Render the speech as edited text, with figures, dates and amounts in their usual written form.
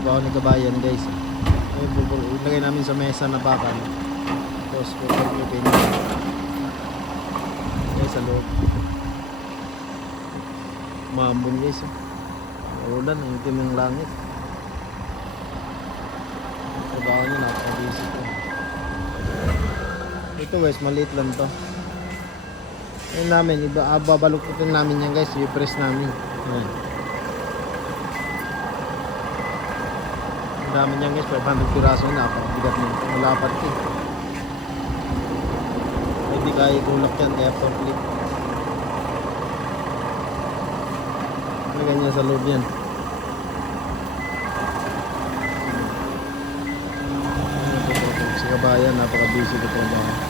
trabaho ni kabayan guys. Ilagay namin sa mesa na bakal. Tapos pupulupin guys sa loob. Maambon guys. Ulan, ang itim ng langit. Trabaho niya, napaka-busy ko. Ito guys, maliit lang to. Ayun namin, babalukutin namin yan guys, i-press namin. Ayan. Ang dami niyan guys, 500 piraso na, napakabigat nito. Malapat eh. Hindi kaya itulak yan, kaya forklift. Ganyan sa loob yan. Sa kabayan, napaka-busy ko trabaho.